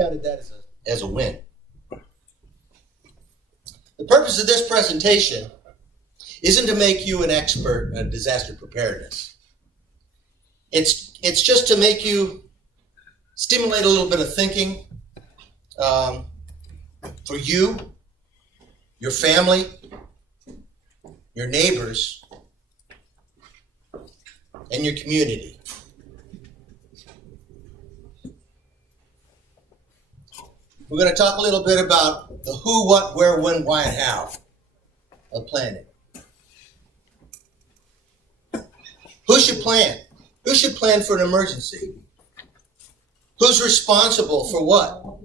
counted that as a win. The purpose of this presentation isn't to make you an expert in disaster preparedness. It's just to make you stimulate a little bit of thinking for you, your family, your neighbors, and your community. We're going to talk a little bit about the who, what, where, when, why, and how of planning. Who should plan? Who should plan for an emergency? Who's responsible for what?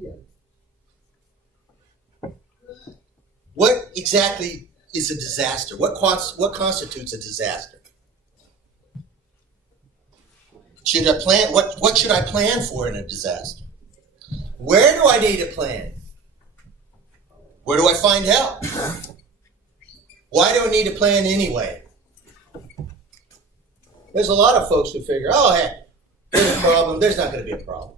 What exactly is a disaster? What constitutes a disaster? Should I plan? What should I plan for in a disaster? Where do I need to plan? Where do I find help? Why do I need to plan anyway? There's a lot of folks who figure, oh, hey, there's a problem. There's not going to be a problem.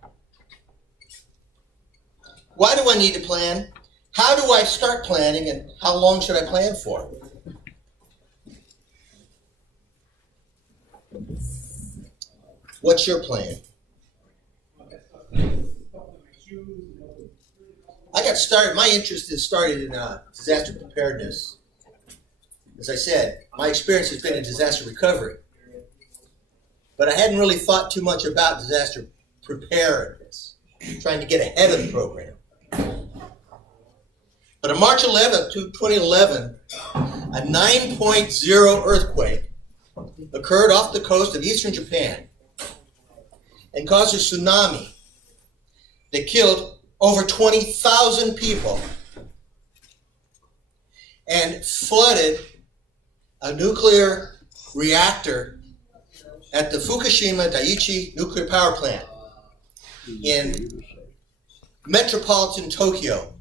Why do I need to plan? How do I start planning, and how long should I plan for? What's your plan? I got started, my interest started in disaster preparedness. As I said, my experience has been in disaster recovery. But I hadn't really thought too much about disaster preparedness, trying to get ahead of the program. But on March 11th, 2011, a 9.0 earthquake occurred off the coast of eastern Japan and caused a tsunami that killed over 20,000 people and flooded a nuclear reactor at the Fukushima Daiichi nuclear power plant in metropolitan Tokyo.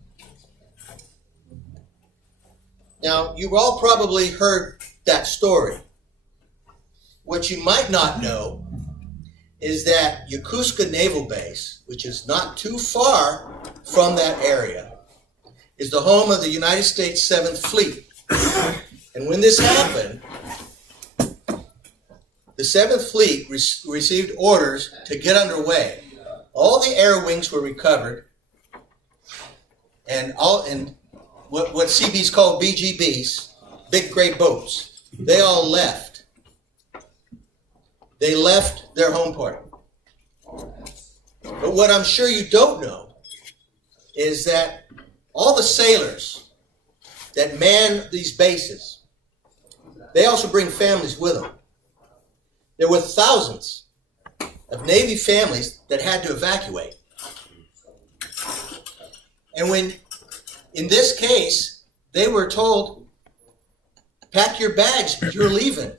Now, you've all probably heard that story. What you might not know is that Yokosuka Naval Base, which is not too far from that area, is the home of the United States 7th Fleet. And when this happened, the 7th Fleet received orders to get underway. All the air wings were recovered, and what Seabees call BGBs, big gray boats, they all left. They left their home port. But what I'm sure you don't know is that all the sailors that man these bases, they also bring families with them. There were thousands of Navy families that had to evacuate. And when, in this case, they were told, pack your bags, you're leaving.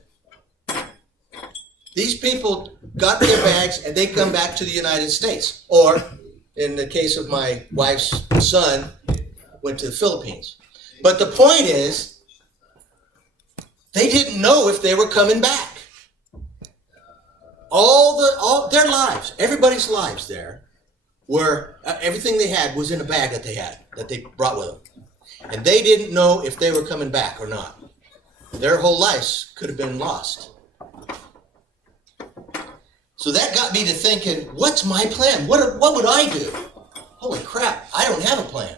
These people got their bags and they come back to the United States. Or, in the case of my wife's son, went to the Philippines. But the point is, they didn't know if they were coming back. All their lives, everybody's lives there, were everything they had was in a bag that they brought with them, and they didn't know if they were coming back or not. Their whole lives could have been lost. So that got me to thinking, what's my plan? What would I do? Holy crap, I don't have a plan.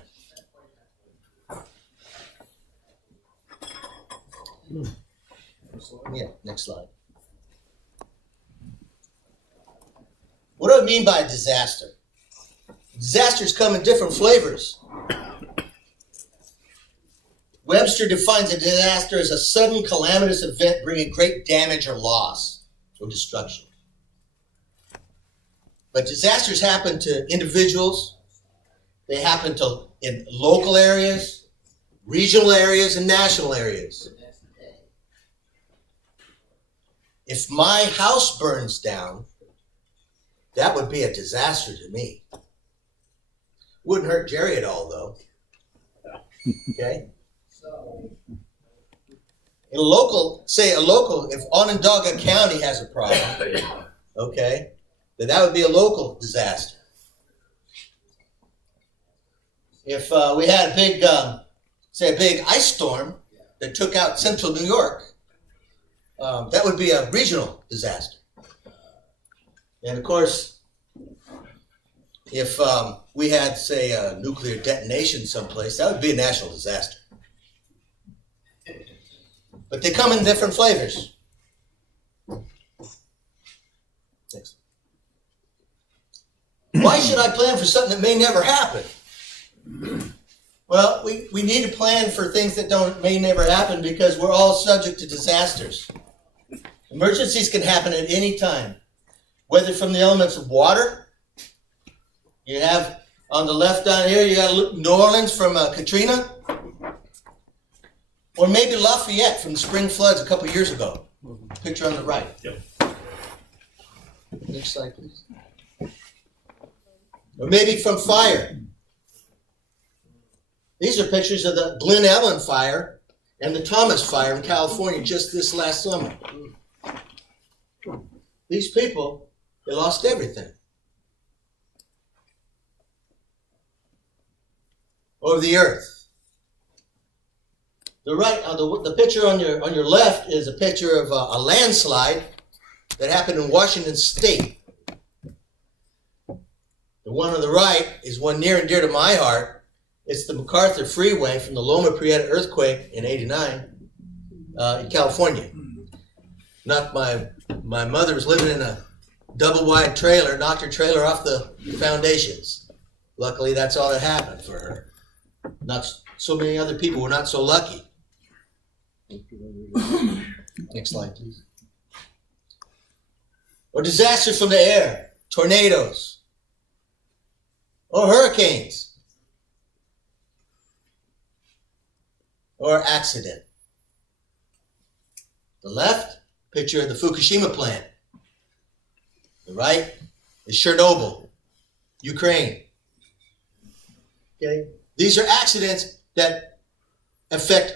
Yeah, next slide. What do I mean by a disaster? Disasters come in different flavors. Webster defines a disaster as a sudden calamitous event bringing great damage or loss or destruction. But disasters happen to individuals. They happen in local areas, regional areas, and national areas. If my house burns down, that would be a disaster to me. Wouldn't hurt Jerry at all, though. Okay? In a local, if Onondaga County has a problem, okay, then that would be a local disaster. If we had a big, say a big ice storm that took out central New York, that would be a regional disaster. And of course, if we had, say, a nuclear detonation someplace, that would be a national disaster. But they come in different flavors. Thanks. Why should I plan for something that may never happen? Well, we need to plan for things that may never happen because we're all subject to disasters. Emergencies can happen at any time, whether from the elements of water. You have on the left down here, you got New Orleans from Katrina, or maybe Lafayette from the spring floods a couple years ago. Picture on the right. Yep. Next slide, please. Or maybe from fire. These are pictures of the Glen Ellen fire and the Thomas fire in California just this last summer. These people, they lost everything. Or the earth. The picture on your left is a picture of a landslide that happened in Washington State. The one on the right is one near and dear to my heart. It's the MacArthur Freeway from the Loma Prieta earthquake in '89 in California. My mother was living in a double-wide trailer, knocked her trailer off the foundations. Luckily, that's all that happened for her. Not so many other people were not so lucky. Next slide, please. Or disasters from the air, tornadoes, or hurricanes, or accident. The left, picture of the Fukushima plant. The right is Chernobyl, Ukraine. Okay? These are accidents that affect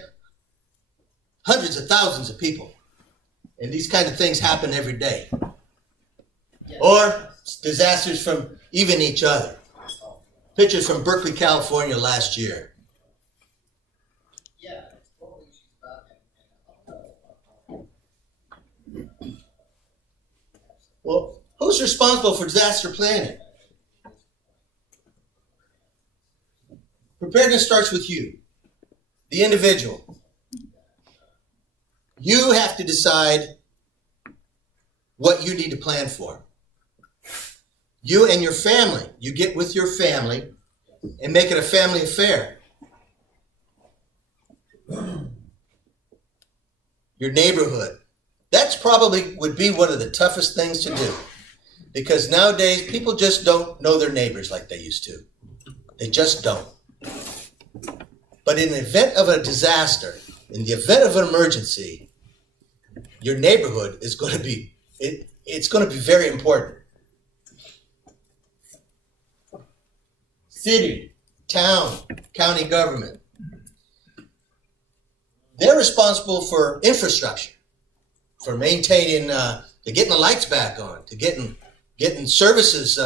hundreds of thousands of people. And these kind of things happen every day. Yes. Or disasters from even each other. Pictures from Berkeley, California last year. Well, who's responsible for disaster planning? Preparedness starts with you, the individual. You have to decide what you need to plan for. You and your family, you get with your family and make it a family affair. Your neighborhood. That's probably would be one of the toughest things to do because nowadays people just don't know their neighbors like they used to. They just don't. But in the event of a disaster, in the event of an emergency, your neighborhood is going to be, it's going to be very important. City, town, county government. They're responsible for infrastructure, for maintaining, to getting the lights back on, to getting services,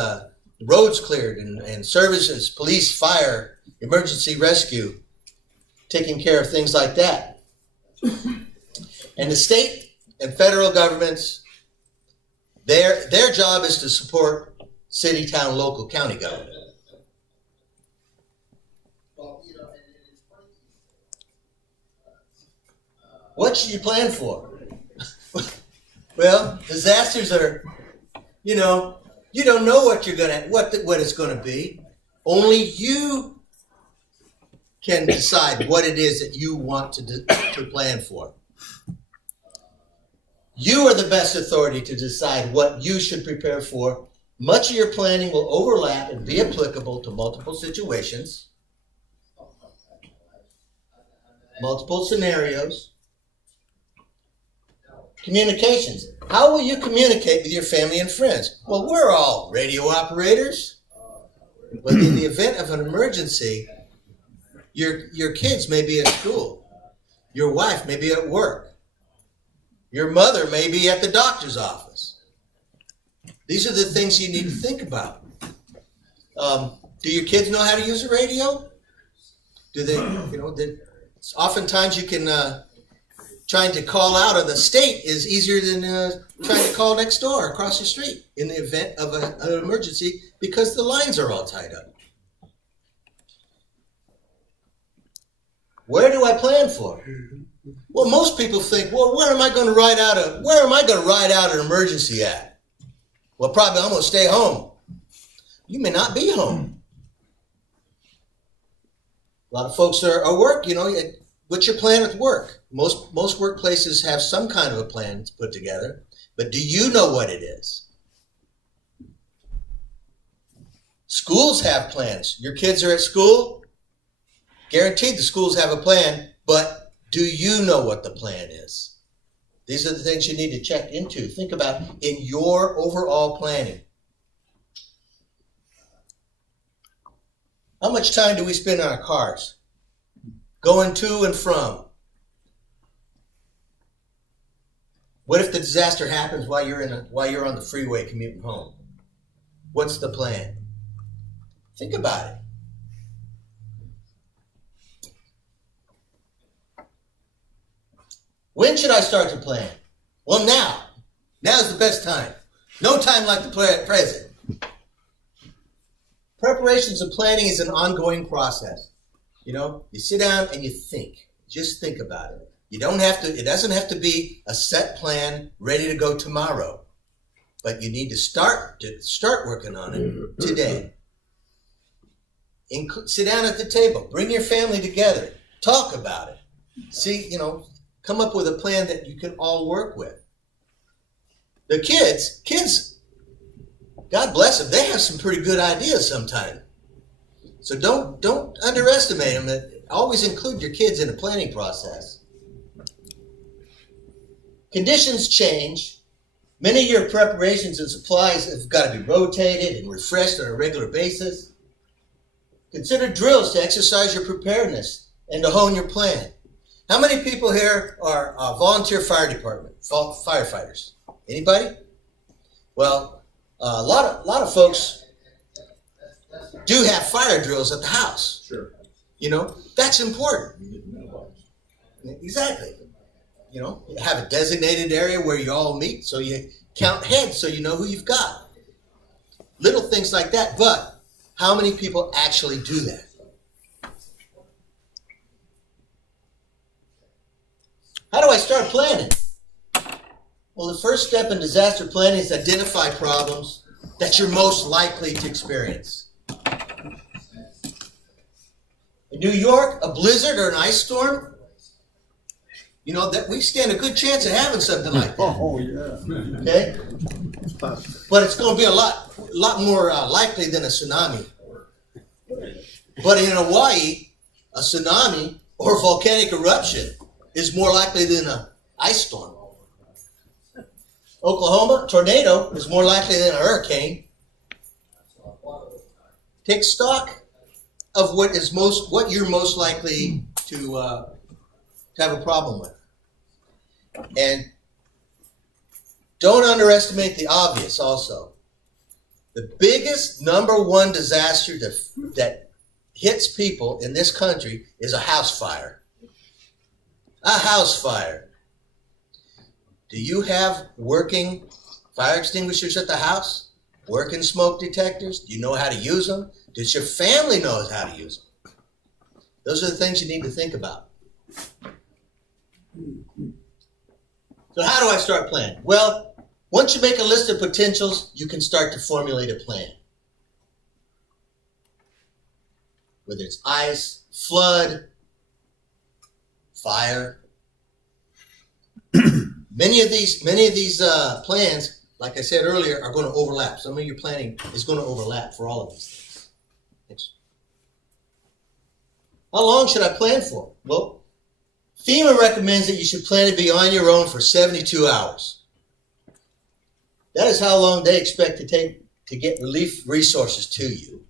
roads cleared and services, police, fire, emergency rescue, taking care of things like that. And the state and federal governments, their job is to support city, town, local, county government. What should you plan for? Well, disasters are, you don't know what it's gonna be. Only you can decide what it is that you want to plan for. You are the best authority to decide what you should prepare for. Much of your planning will overlap and be applicable to multiple situations, multiple scenarios. Communications. How will you communicate with your family and friends? Well, we're all radio operators. But in the event of an emergency, your kids may be at school. Your wife may be at work. Your mother may be at the doctor's office. These are the things you need to think about. Do your kids know how to use a radio? Do they, oftentimes you can, trying to call out of the state is easier than trying to call next door across the street in the event of an emergency because the lines are all tied up. Where do I plan for? Well, most people think, well, where am I going to ride out an emergency at? Well, probably I'm going to stay home. You may not be home. A lot of folks are work, what's your plan with work? Most workplaces have some kind of a plan to put together, but do you know what it is? Schools have plans. Your kids are at school? Guaranteed the schools have a plan, but do you know what the plan is? These are the things you need to check into. Think about in your overall planning. How much time do we spend on our cars? Going to and from. What if the disaster happens while you're on the freeway commuting home? What's the plan? Think about it. When should I start to plan? Well, now. Now's the best time. No time like the present. Preparations and planning is an ongoing process. You sit down and you think. Just think about it. It doesn't have to be a set plan ready to go tomorrow. But you need to start working on it today. Sit down at the table. Bring your family together. Talk about it. See, come up with a plan that you can all work with. The kids, God bless them, they have some pretty good ideas sometimes. So don't underestimate them. Always include your kids in the planning process. Conditions change. Many of your preparations and supplies have got to be rotated and refreshed on a regular basis. Consider drills to exercise your preparedness and to hone your plan. How many people here are volunteer fire department, firefighters? Anybody? Well, a lot of folks do have fire drills at the house. Sure. That's important. Exactly. Have a designated area where you all meet, so you count heads so you know who you've got. Little things like that, but how many people actually do that? How do I start planning? Well, the first step in disaster planning is identify problems that you're most likely to experience. In New York, a blizzard or an ice storm, that we stand a good chance of having something like that. Oh, yeah. Okay? But it's going to be a lot more likely than a tsunami. But in Hawaii, a tsunami or volcanic eruption is more likely than an ice storm. Oklahoma, tornado is more likely than a hurricane. Take stock of what you're most likely to have a problem with. And don't underestimate the obvious also. The biggest number one disaster that hits people in this country is a house fire. A house fire. Do you have working fire extinguishers at the house? Working smoke detectors? Do you know how to use them? Does your family know how to use them? Those are the things you need to think about. So how do I start planning? Well, once you make a list of potentials, you can start to formulate a plan. Whether it's ice, flood, fire. Many of these plans, like I said earlier, are going to overlap. Some of your planning is going to overlap for all of these things. Thanks. How long should I plan for? Well, FEMA recommends that you should plan to be on your own for 72 hours. That is how long they expect to take to get relief resources to you.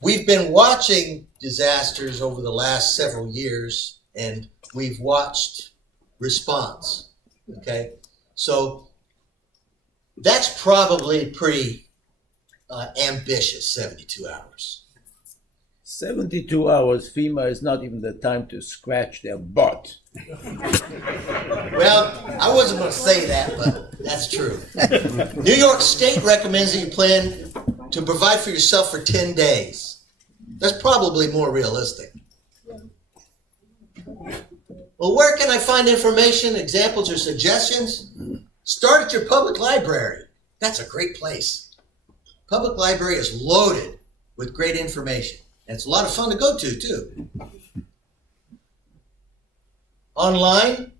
We've been watching disasters over the last several years, and we've watched response. Okay, so that's probably pretty ambitious, 72 hours. 72 hours, FEMA is not even the time to scratch their butt. Well, I wasn't going to say that, but that's true. New York State recommends that you plan to provide for yourself for 10 days. That's probably more realistic. Well, where can I find information, examples, or suggestions? Start at your public library. That's a great place. Public library is loaded with great information. And it's a lot of fun to go to, too. Online,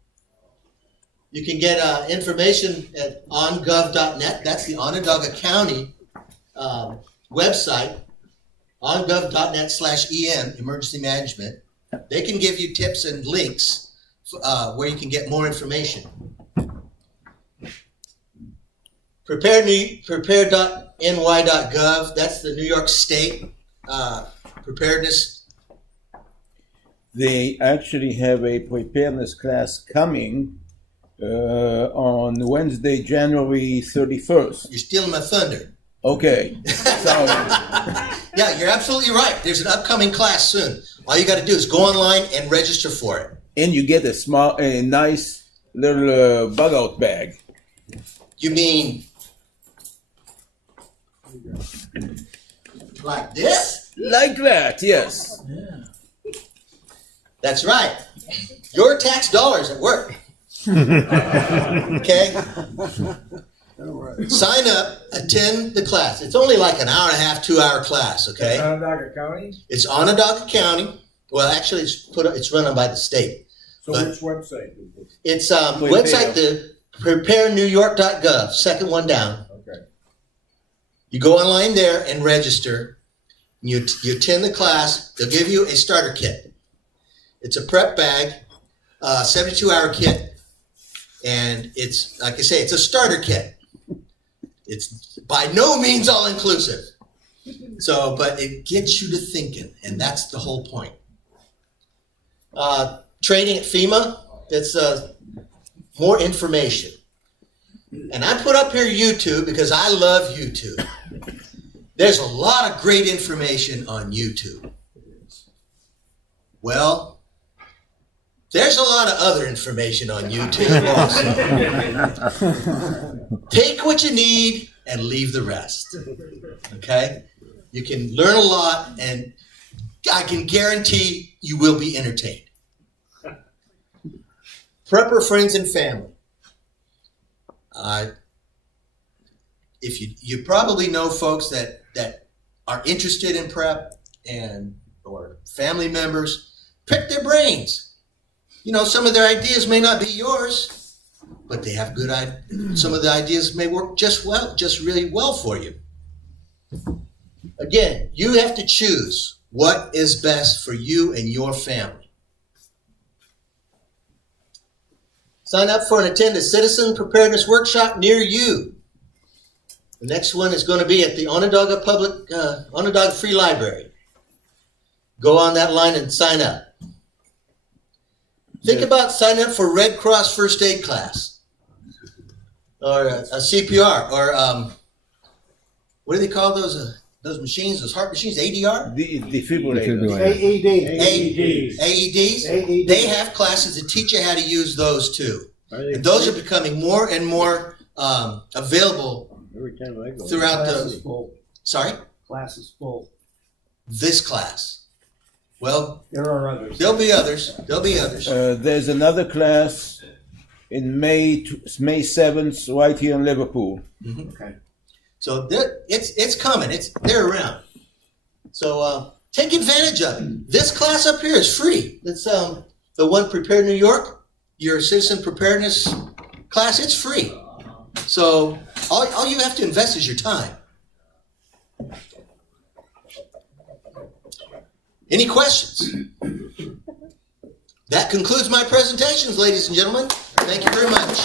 you can get information at ongov.net. That's the Onondaga County website, ongov.net/EM, emergency management. They can give you tips and links where you can get more information. Prepare.ny.gov, that's the New York State preparedness. They actually have a preparedness class coming on Wednesday, January 31st. You're stealing my thunder. Okay. Sorry. Yeah, you're absolutely right. There's an upcoming class soon. All you got to do is go online and register for it. And you get a nice little bug out bag. You mean like this? Like that, yes. That's right. Your tax dollars at work. Okay? Sign up, attend the class. It's only like an hour and a half, 2-hour class, okay? Onondaga County? It's Onondaga County. Well, actually, it's run by the state. So But- which website is it? It's website, the preparenewyork.gov, second one down. Okay. You go online there and register. You attend the class. They'll give you a starter kit. It's a prep bag, 72-hour kit, and it's, like I say, it's a starter kit. It's by no means all-inclusive. So, but it gets you to thinking, and that's the whole point. Training at FEMA, that's more information. And I put up here YouTube because I love YouTube. There's a lot of great information on YouTube. Well, there's a lot of other information on YouTube also. Take what you need and leave the rest. Okay? You can learn a lot, and I can guarantee you will be entertained. Prepper friends and family. If you probably know folks that are interested in prep or family members, pick their brains. You know, some of their ideas may not be yours, but they have good ideas. Some of the ideas may work just really well for you. Again, you have to choose what is best for you and your family. Sign up for and attend a citizen preparedness workshop near you. The next one is going to be at the Onondaga Free Library. Go on that line and sign up. Think about signing up for Red Cross first aid class, or a CPR, or what do they call those machines? Those heart machines? ADR? The defibrillator. AEDs. They have classes that teach you how to use those too. And those are becoming more and more available Every time I go. throughout Class is the. full. Sorry, Class is full. this class. Well, There are others. there'll be others. There's another class in May 7th, right here in Liverpool. Okay. So it's coming. They're around. So take advantage of it. This class up here is free. It's the one Prepare New York, your citizen preparedness class. It's free. So all you have to invest is your time. Any questions? That concludes my presentations, ladies and gentlemen. Thank you very much.